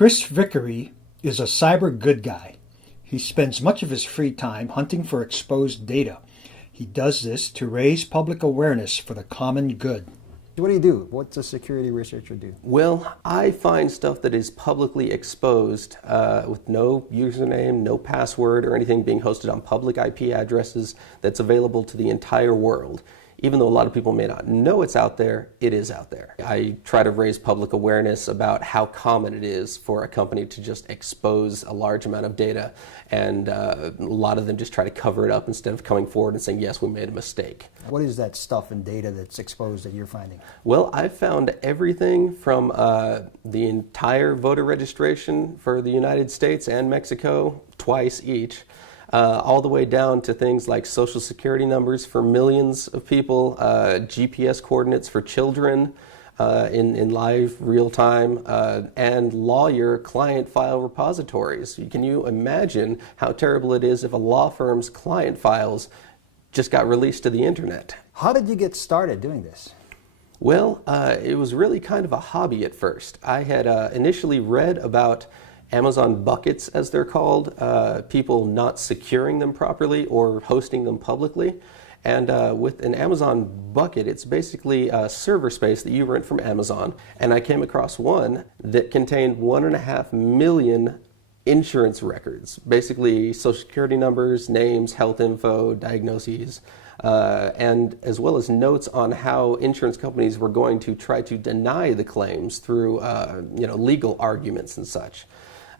Chris Vickery is a cyber good guy. He spends much of his free time hunting for exposed data. He does this to raise public awareness for the common good. What do you do? What's a security researcher do? Well, I find stuff that is publicly exposed with no username, no password, or anything being hosted on public IP addresses that's available to the entire world. Even though a lot of people may not know it's out there, it is out there. I try to raise public awareness about how common it is for a company to just expose a large amount of data, and a lot of them just try to cover it up instead of coming forward and saying, yes, we made a mistake. What is that stuff and data that's exposed that you're finding? Well, I've found everything from the entire voter registration for the United States and Mexico, twice each, all the way down to things like social security numbers for millions of people, GPS coordinates for children in live real time, and lawyer client file repositories. Can you imagine how terrible it is if a law firm's client files just got released to the internet? How did you get started doing this? Well, it was really kind of a hobby at first. I had initially read about Amazon buckets, as they're called, people not securing them properly or hosting them publicly. And with an Amazon bucket, it's basically a server space that you rent from Amazon. And I came across one that contained 1.5 million insurance records, basically social security numbers, names, health info, diagnoses, and as well as notes on how insurance companies were going to try to deny the claims through legal arguments and such.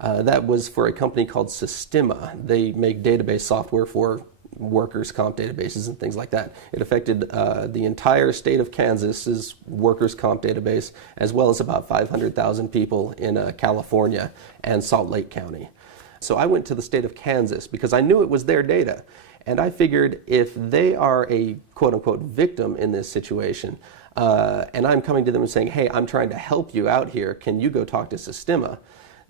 That was for a company called Sistema. They make database software for workers' comp databases and things like that. It affected the entire state of Kansas's workers' comp database, as well as about 500,000 people in California and Salt Lake County. So I went to the state of Kansas because I knew it was their data. And I figured if they are a quote-unquote victim in this situation, and I'm coming to them and saying, hey, I'm trying to help you out here, can you go talk to Sistema?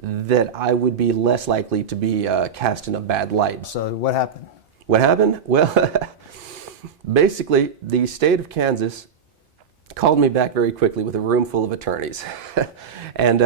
That I would be less likely to be cast in a bad light. So what happened? What happened? Well, basically, the state of Kansas called me back very quickly with a room full of attorneys. And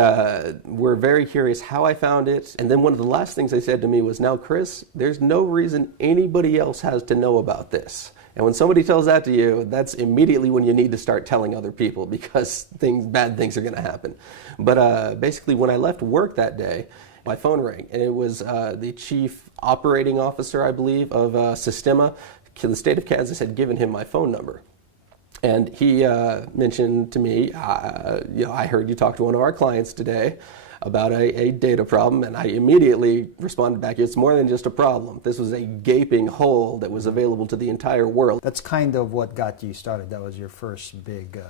were very curious how I found it. And then one of the last things they said to me was, now, Chris, there's no reason anybody else has to know about this. And when somebody tells that to you, that's immediately when you need to start telling other people, because bad things are going to happen. But basically, when I left work that day, my phone rang, and it was the chief operating officer, I believe, of Sistema. The state of Kansas had given him my phone number. And he mentioned to me, I heard you talk to one of our clients today about a data problem, and I immediately responded back, it's more than just a problem. This was a gaping hole that was available to the entire world. That's kind of what got you started. That was your first big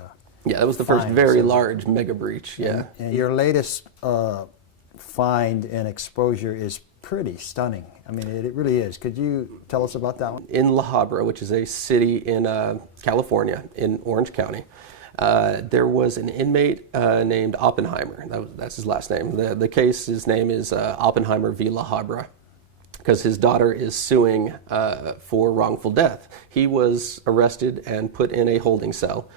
yeah, that was the first very large mega breach, yeah. And your latest find and exposure is pretty stunning. I mean, it really is. Could you tell us about that one? In La Habra, which is a city in California, in Orange County, there was an inmate named Oppenheimer. That's his last name. The case, his name is Oppenheimer v. La Habra, because his daughter is suing for wrongful death. He was arrested and put in a holding cell,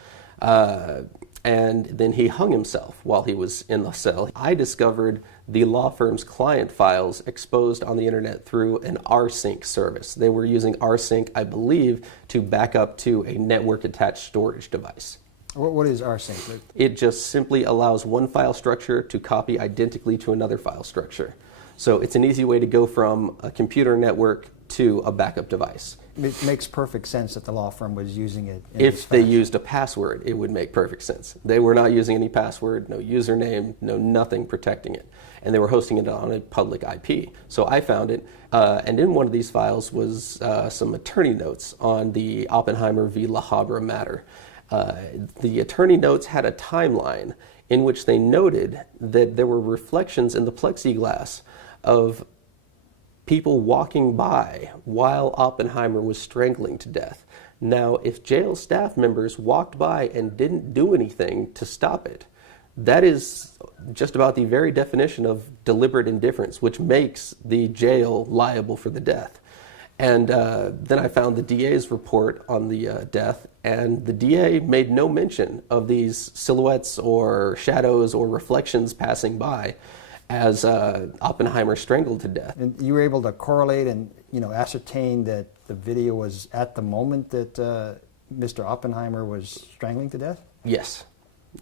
and then he hung himself while he was in the cell. I discovered the law firm's client files exposed on the internet through an rsync service. They were using rsync, I believe, to back up to a network-attached storage device. What is rsync? It just simply allows one file structure to copy identically to another file structure. So it's an easy way to go from a computer network to a backup device. It makes perfect sense that the law firm was using it. If they used a password, it would make perfect sense. They were not using any password, no username, no nothing protecting it. And they were hosting it on a public IP. So I found it, and in one of these files was some attorney notes on the Oppenheimer v. La Habra matter. The attorney notes had a timeline in which they noted that there were reflections in the plexiglass of people walking by while Oppenheimer was strangling to death. Now, if jail staff members walked by and didn't do anything to stop it, that is just about the very definition of deliberate indifference, which makes the jail liable for the death. And then I found the DA's report on the death, and the DA made no mention of these silhouettes or shadows or reflections passing by. as Oppenheimer strangled to death. And you were able to correlate and ascertain that the video was at the moment that Mr. Oppenheimer was strangling to death? Yes,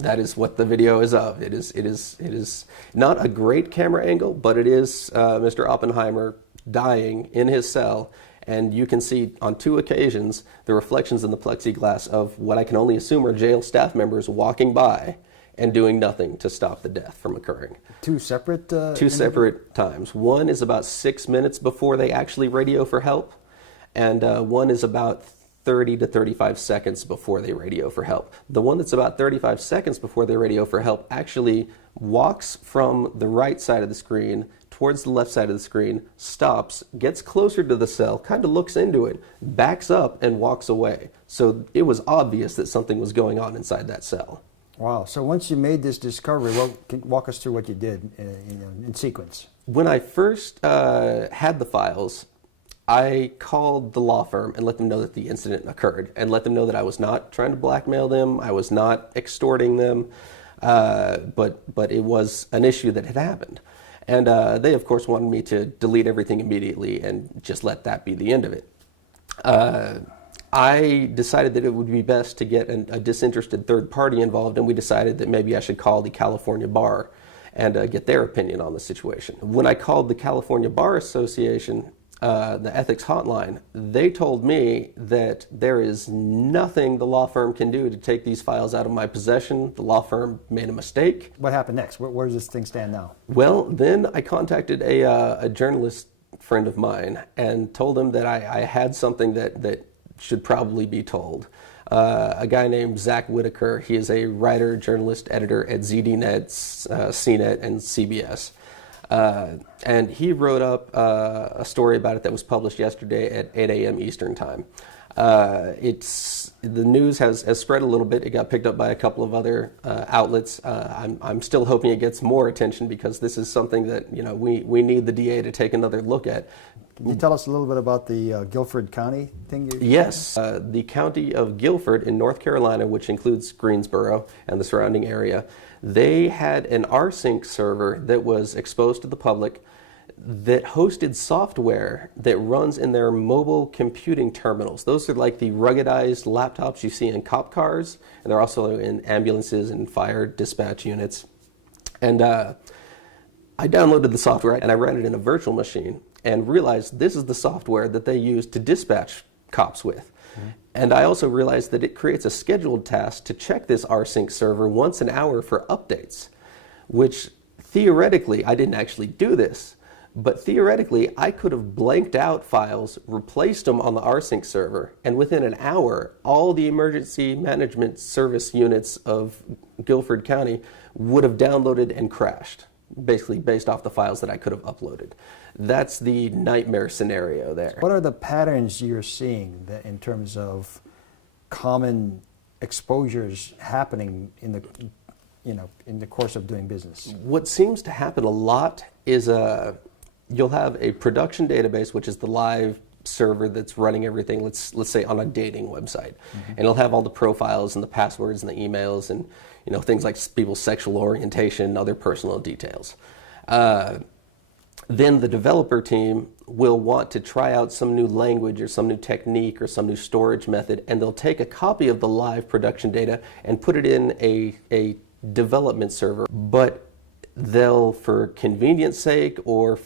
that is what the video is of. It is not a great camera angle, but it is Mr. Oppenheimer dying in his cell, and you can see on 2 occasions the reflections in the plexiglass of what I can only assume are jail staff members walking by and doing nothing to stop the death from occurring. 2 separate? 2 separate times. One is about 6 minutes before they actually radio for help, and one is about 30 to 35 seconds before they radio for help. The one that's about 35 seconds before they radio for help actually walks from the right side of the screen towards the left side of the screen, stops, gets closer to the cell, kind of looks into it, backs up, and walks away. So it was obvious that something was going on inside that cell. Wow. So once you made this discovery, walk us through what you did in sequence. When I first had the files, I called the law firm and let them know that the incident occurred, and let them know that I was not trying to blackmail them, I was not extorting them, but it was an issue that had happened. And they, of course, wanted me to delete everything immediately and just let that be the end of it. I decided that it would be best to get a disinterested third party involved, and we decided that maybe I should call the California Bar and get their opinion on the situation. When I called the California Bar Association, the ethics hotline, they told me that there is nothing the law firm can do to take these files out of my possession. The law firm made a mistake. What happened next? Where does this thing stand now? Well, then I contacted a journalist friend of mine and told him that I had something that should probably be told. A guy named Zach Whitaker. He is a writer, journalist, editor at ZDNet, CNET, and CBS. And he wrote up a story about it that was published yesterday at 8 a.m. Eastern Time. The news has spread a little bit. It got picked up by a couple of other outlets. I'm still hoping it gets more attention, because this is something that we need the DA to take another look at. Can you tell us a little bit about the Guilford County thing? Yes, the county of Guilford in North Carolina, which includes Greensboro and the surrounding area, they had an rsync server that was exposed to the public that hosted software that runs in their mobile computing terminals. Those are like the ruggedized laptops you see in cop cars, and they're also in ambulances and fire dispatch units. And I downloaded the software and I ran it in a virtual machine and realized this is the software that they use to dispatch cops with. Mm-hmm. And I also realized that it creates a scheduled task to check this rsync server once an hour for updates, which theoretically, I didn't actually do this, but theoretically I could have blanked out files, replaced them on the rsync server, and within an hour, all the emergency management service units of Guilford County would have downloaded and crashed, basically based off the files that I could have uploaded. That's the nightmare scenario there. What are the patterns you're seeing that in terms of common exposures happening in the course of doing business? What seems to happen a lot is you'll have a production database, which is the live server that's running everything, let's say on a dating website. Mm-hmm. And it'll have all the profiles and the passwords and the emails and things like people's sexual orientation and other personal details. Then the developer team will want to try out some new language or some new technique or some new storage method, and they'll take a copy of the live production data and put it in a development server. But they'll, for convenience sake or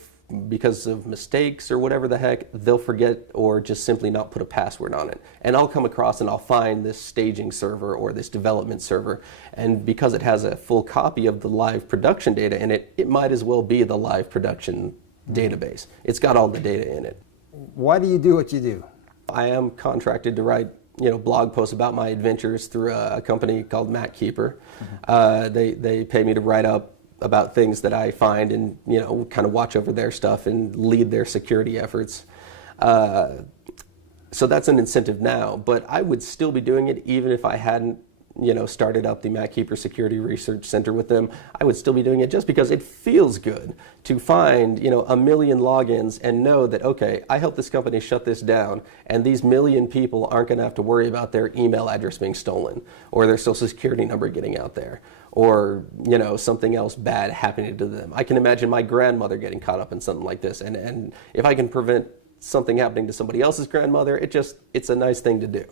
because of mistakes or whatever the heck, they'll forget or just simply not put a password on it. And I'll come across and I'll find this staging server or this development server, and because it has a full copy of the live production data in it, it might as well be the live production database. It's got all the data in it. Why do you do what you do? I am contracted to write blog posts about my adventures through a company called MacKeeper. Mm-hmm. They pay me to write up about things that I find and, kind of watch over their stuff and lead their security efforts. So that's an incentive now, but I would still be doing it even if I hadn't started up the MacKeeper Security Research Center with them, I would still be doing it just because it feels good to find, a million logins and know that, okay, I helped this company shut this down, and these million people aren't going to have to worry about their email address being stolen or their social security number getting out there or, something else bad happening to them. I can imagine my grandmother getting caught up in something like this, and if I can prevent something happening to somebody else's grandmother, it's a nice thing to do.